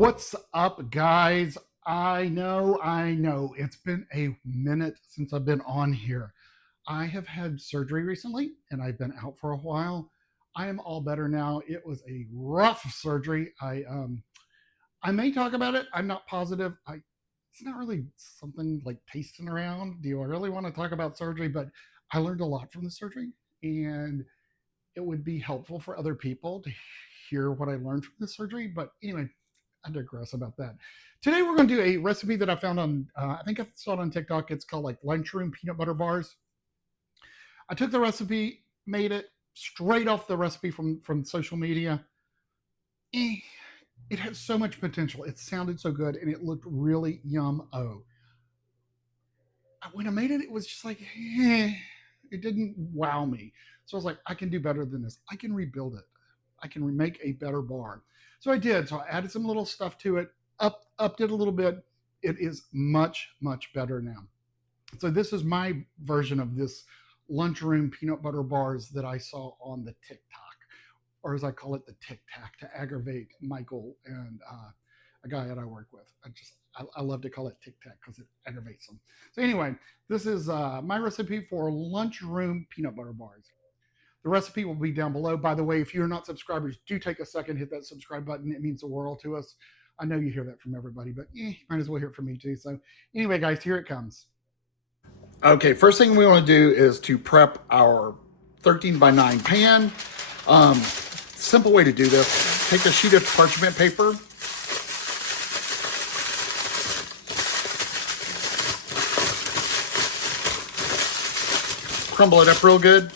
What's up, guys? I know. It's been a minute since I've been on here. I have had surgery recently and I've been out for a while. I am all better now. It was a rough surgery. I may talk about it. I'm not positive. It's not really something like tasting around. Do I really want to talk about surgery? But I learned a lot from the surgery, and it would be helpful for other people to hear what I learned from the surgery. But anyway, I digress about that. Today we're going to do a recipe that I found on, I think I saw it on TikTok. It's called like Lunchroom Peanut Butter Bars. I took the recipe, made it straight off the recipe from social media. It had so much potential. It sounded so good, and it looked really yum-o. When I made it, it was just like, it didn't wow me. So I was like, I can do better than this. I can rebuild it. I can remake a better bar. So I did. So I added some little stuff to it, upped it a little bit. It is much, much better now. So this is my version of this lunchroom peanut butter bars that I saw on the TikTok, or as I call it, the Tic Tac, to aggravate Michael and a guy that I work with. I love to call it Tic Tac because it aggravates them. So anyway, this is my recipe for lunchroom peanut butter bars. The recipe will be down below. By the way, if you're not subscribers, do take a second, hit that subscribe button. It means the world to us. I know you hear that from everybody, but might as well hear it from me too. So anyway, guys, here it comes. Okay, first thing we want to do is to prep our 13 by 9 pan. Simple way to do this: take a sheet of parchment paper, crumble it up real good.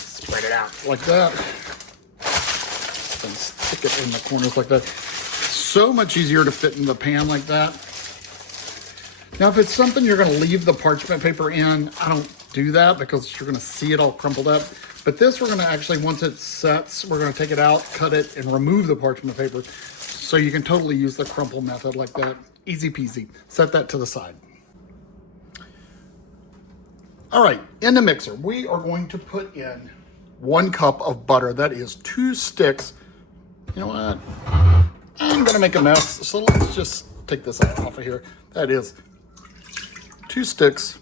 Spread it out like that. And stick it in the corners like that. So much easier to fit in the pan like that. Now, if it's something you're going to leave the parchment paper in, I don't do that because you're going to see it all crumpled up. But this, we're going to actually, once it sets, we're going to take it out, cut it, and remove the parchment paper. So you can totally use the crumple method like that. Easy peasy. Set that to the side. All right, in the mixer, we are going to put in 1 cup of butter. That is 2 sticks. You know what? I'm going to make a mess, so let's just take this off of here. That is 2 sticks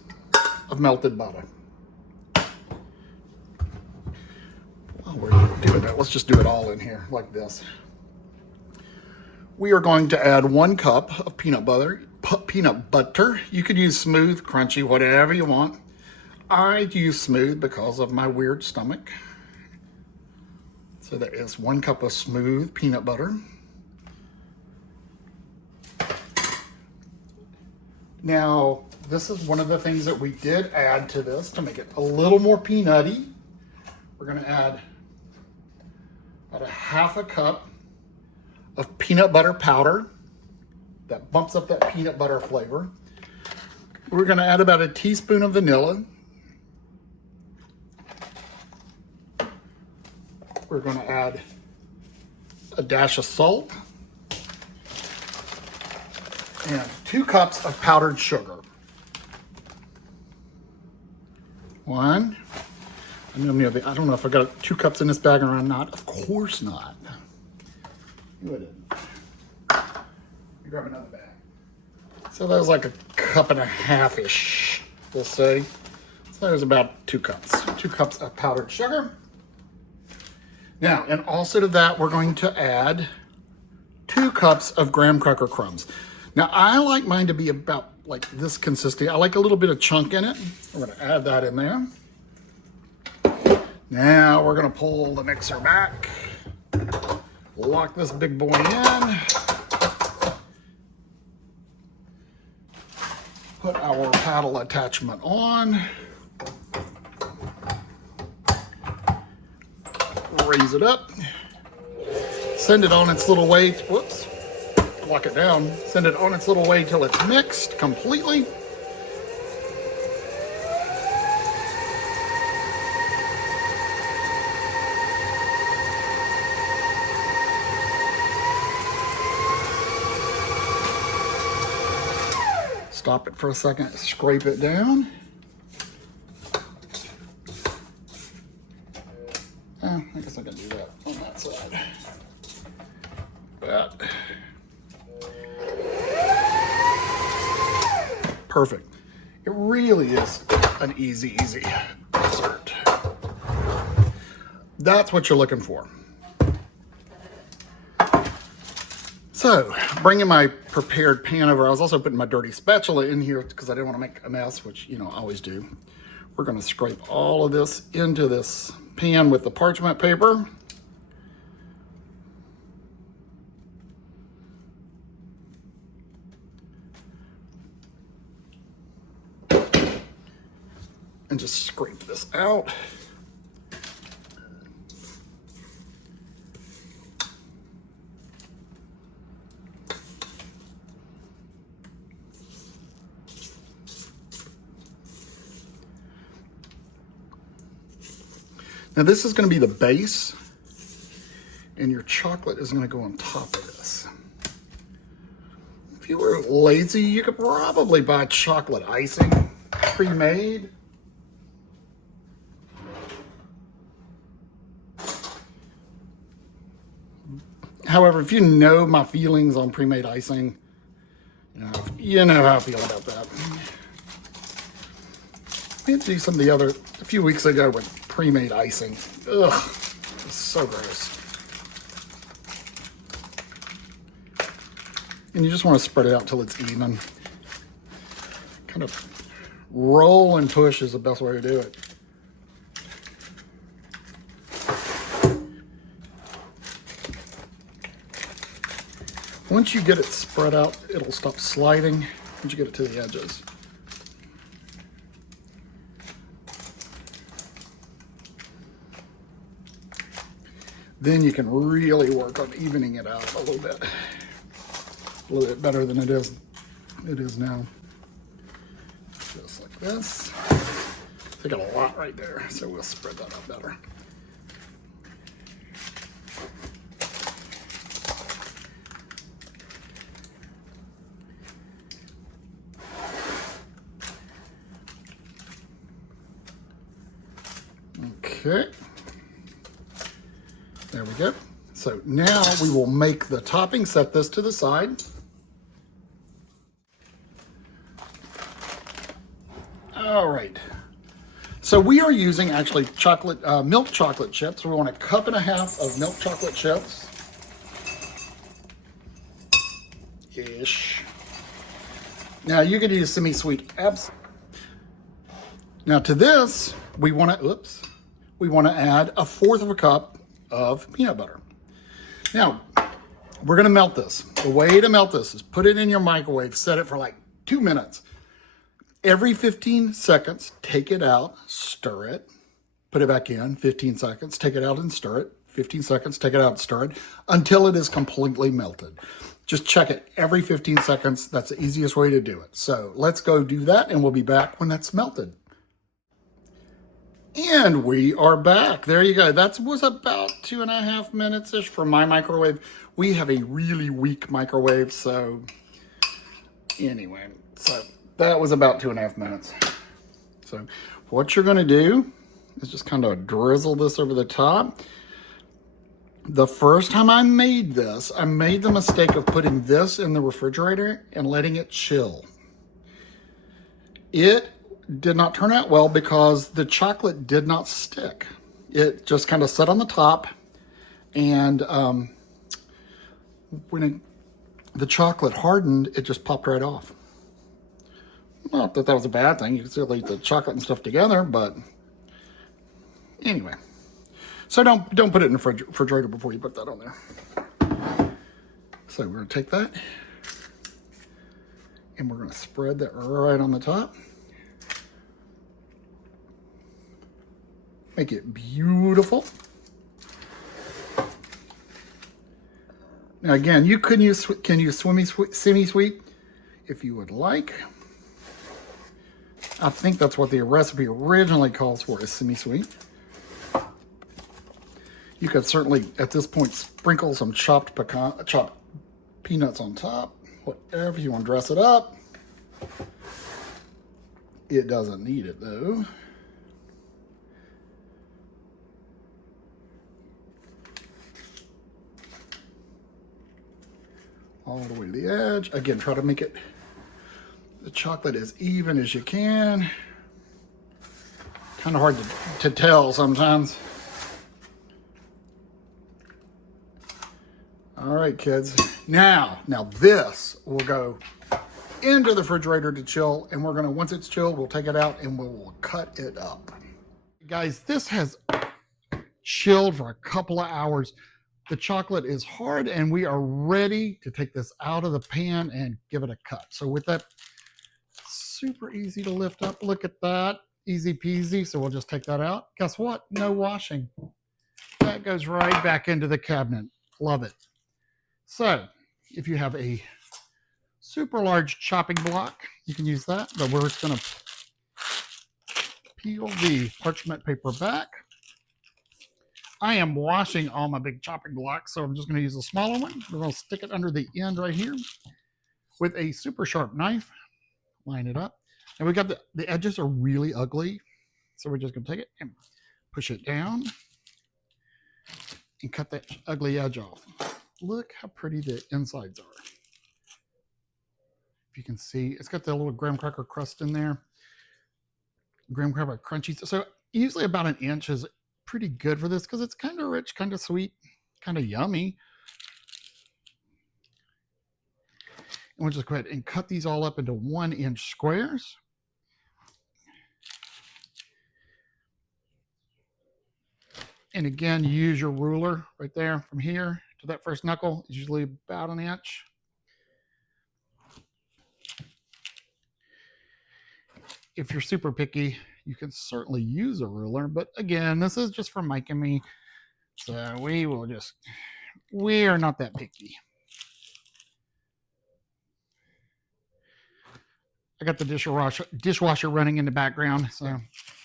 of melted butter. While we're doing that, let's just do it all in here like this. We are going to add 1 cup of peanut butter. You could use smooth, crunchy, whatever you want. I use smooth because of my weird stomach. So there is 1 cup of smooth peanut butter. Now, this is one of the things that we did add to this to make it a little more peanutty. We're going to add about a 1/2 cup of peanut butter powder. That bumps up that peanut butter flavor. We're going to add about a teaspoon of vanilla. We're going to add a dash of salt and 2 cups of powdered sugar. 1. I don't know if I got 2 cups in this bag or not. Of course not. You wouldn't. You grab another bag. So that was like a 1.5-ish, we'll say. So there's about 2 cups. 2 cups of powdered sugar. Now, and also to that, we're going to add 2 cups of graham cracker crumbs. Now, I like mine to be about like this consistency. I like a little bit of chunk in it. We're going to add that in there. Now, we're going to pull the mixer back. Lock this big boy in. Put our paddle attachment on. Raise it up. Send it on its little way. Whoops. Lock it down. Send it on its little way till it's mixed completely. Stop it for a second, scrape it down. I guess I can do that on that side. But perfect. It really is an easy dessert. That's what you're looking for. So, bringing my prepared pan over, I was also putting my dirty spatula in here because I didn't want to make a mess, which, you know, I always do. We're going to scrape all of this into this pan with the parchment paper. And just scrape this out. Now this is going to be the base, and your chocolate is going to go on top of this. If you were lazy, you could probably buy chocolate icing pre-made. However, if you know my feelings on pre-made icing, you know how I feel about that. We had to do some of the other, a few weeks ago with pre-made icing. Ugh, it's so gross. And you just want to spread it out till it's even. Kind of roll and push is the best way to do it. Once you get it spread out, it'll stop sliding once you get it to the edges. Then you can really work on evening it out a little bit better than it is now. Just like this. I got a lot right there, so we'll spread that out better. Okay, there we go. So now we will make the topping, set this to the side. All right, so we are using actually chocolate, milk chocolate chips. We want 1.5 cups of milk chocolate chips. Ish. Now you could use semi-sweet abs. Now to this, we want to add 1/4 cup of peanut butter. Now, we're gonna melt this. The way to melt this is put it in your microwave, set it for like 2 minutes. Every 15 seconds, take it out, stir it, put it back in, 15 seconds, take it out and stir it, 15 seconds, take it out and stir it, until it is completely melted. Just check it every 15 seconds. That's the easiest way to do it. So let's go do that, and we'll be back when that's melted. And we are back. There you go. That was about 2.5 minutes-ish for my microwave. We have a really weak microwave, so anyway, so that was about 2.5 minutes. So what you're gonna do is just kind of drizzle this over the top. The first time I made this, I made the mistake of putting this in the refrigerator and letting it chill. It did not turn out well because the chocolate did not stick. It just kind of sat on the top, and when the chocolate hardened, it just popped right off. Not that that was a bad thing. You can still eat the chocolate and stuff together, but anyway. So don't put it in the refrigerator before you put that on there. So we're going to take that, and we're going to spread that right on the top. Make it beautiful. Now again, you can use semi-sweet if you would like. I think that's what the recipe originally calls for, is semi-sweet. You could certainly, at this point, sprinkle some chopped peanuts on top, whatever you want to dress it up. It doesn't need it though. all the way to the edge. Again, try to make it the chocolate as even as you can. Kind of hard to tell sometimes. All right, kids. Now this will go into the refrigerator to chill, and we're gonna, once it's chilled, we'll take it out and we'll cut it up. Guys, this has chilled for a couple of hours. The chocolate is hard and we are ready to take this out of the pan and give it a cut. So with that, super easy to lift up. Look at that, easy peasy. So we'll just take that out. Guess what? No washing. That goes right back into the cabinet. Love it. So if you have a super large chopping block, you can use that, but we're just gonna peel the parchment paper back. I am washing all my big chopping blocks, so I'm just going to use a smaller one. We're going to stick it under the end right here with a super sharp knife. Line it up. And we got the edges are really ugly, so we're just going to take it and push it down and cut that ugly edge off. Look how pretty the insides are. If you can see, it's got the little graham cracker crust in there. Graham cracker crunchies. So usually about an inch is pretty good for this because it's kind of rich, kind of sweet, kind of yummy. And we'll just go ahead and cut these all up into 1-inch squares. And again, use your ruler right there. From here to that first knuckle is usually about an inch. If you're super picky, you can certainly use a ruler, but again, this is just for Mike and me, so we are not that picky. I got the dishwasher running in the background, so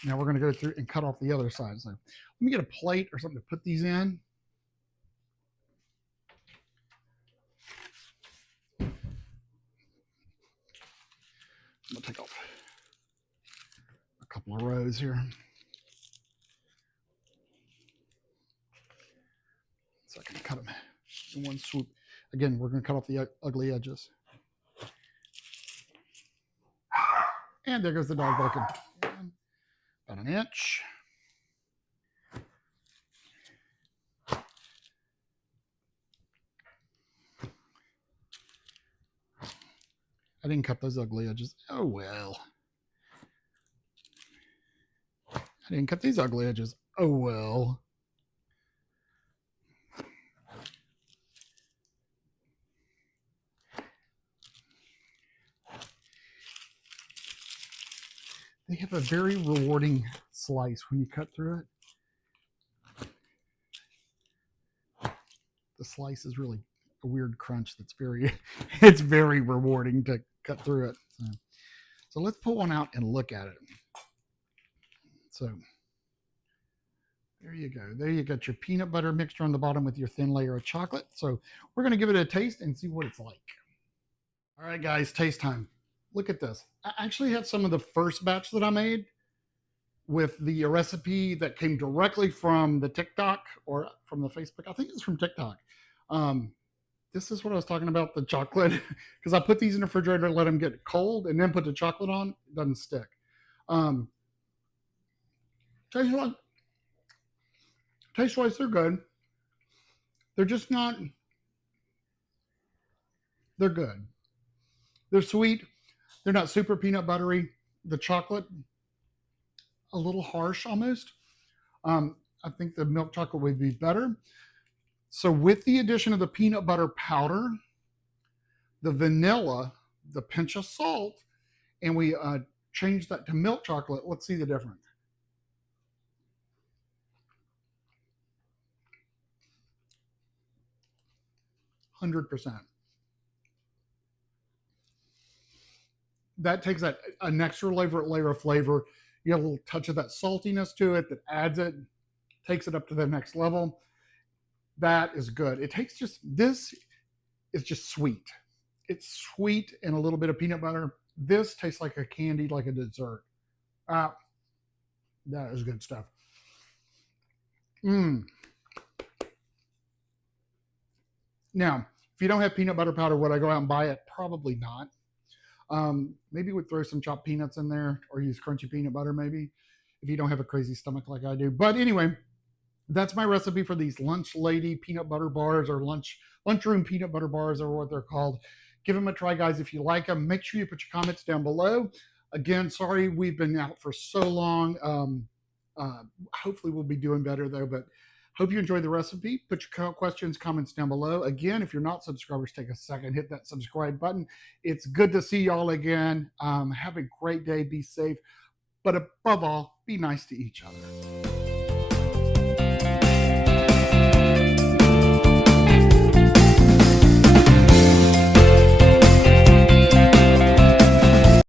now we're going to go through and cut off the other side. So let me get a plate or something to put these in. I'm going to take off a couple of rows here. So I can cut them in one swoop. Again, we're going to cut off the ugly edges. And there goes the dog barking. About an inch. I didn't cut those ugly edges. Oh well. I didn't cut these ugly edges. Oh well. They have a very rewarding slice when you cut through it. The slice is really a weird crunch that's it's very rewarding to cut through it. So let's pull one out and look at it. So there you go. There you got your peanut butter mixture on the bottom with your thin layer of chocolate. So we're going to give it a taste and see what it's like. All right, guys, taste time. Look at this. I actually had some of the first batch that I made with the recipe that came directly from the TikTok or from the Facebook. I think it's from TikTok. This is what I was talking about, the chocolate, because I put these in the refrigerator, let them get cold, and then put the chocolate on. It doesn't stick. Taste-wise, they're good. They're just not, they're good. They're sweet. They're not super peanut buttery. The chocolate, a little harsh almost. I think the milk chocolate would be better. So with the addition of the peanut butter powder, the vanilla, the pinch of salt, and we change that to milk chocolate, let's see the difference. %. That takes an extra layer of flavor. You got a little touch of that saltiness to it that adds it, takes it up to the next level. That is good. This is just sweet. It's sweet and a little bit of peanut butter. This tastes like a candy, like a dessert. That is good stuff. Now, If you don't have peanut butter powder, would I go out and buy it? Probably not. Maybe we'd throw some chopped peanuts in there or use crunchy peanut butter maybe if you don't have a crazy stomach like I do. But anyway, that's my recipe for these lunch lady peanut butter bars or lunchroom peanut butter bars or what they're called. Give them a try, guys. If you like them, make sure you put your comments down below. Again, sorry we've been out for so long. Hopefully we'll be doing better though, but hope you enjoyed the recipe. Put your questions, comments down below. Again, if you're not subscribers, take a second, hit that subscribe button. It's good to see y'all again. Have a great day. Be safe. But above all, be nice to each other.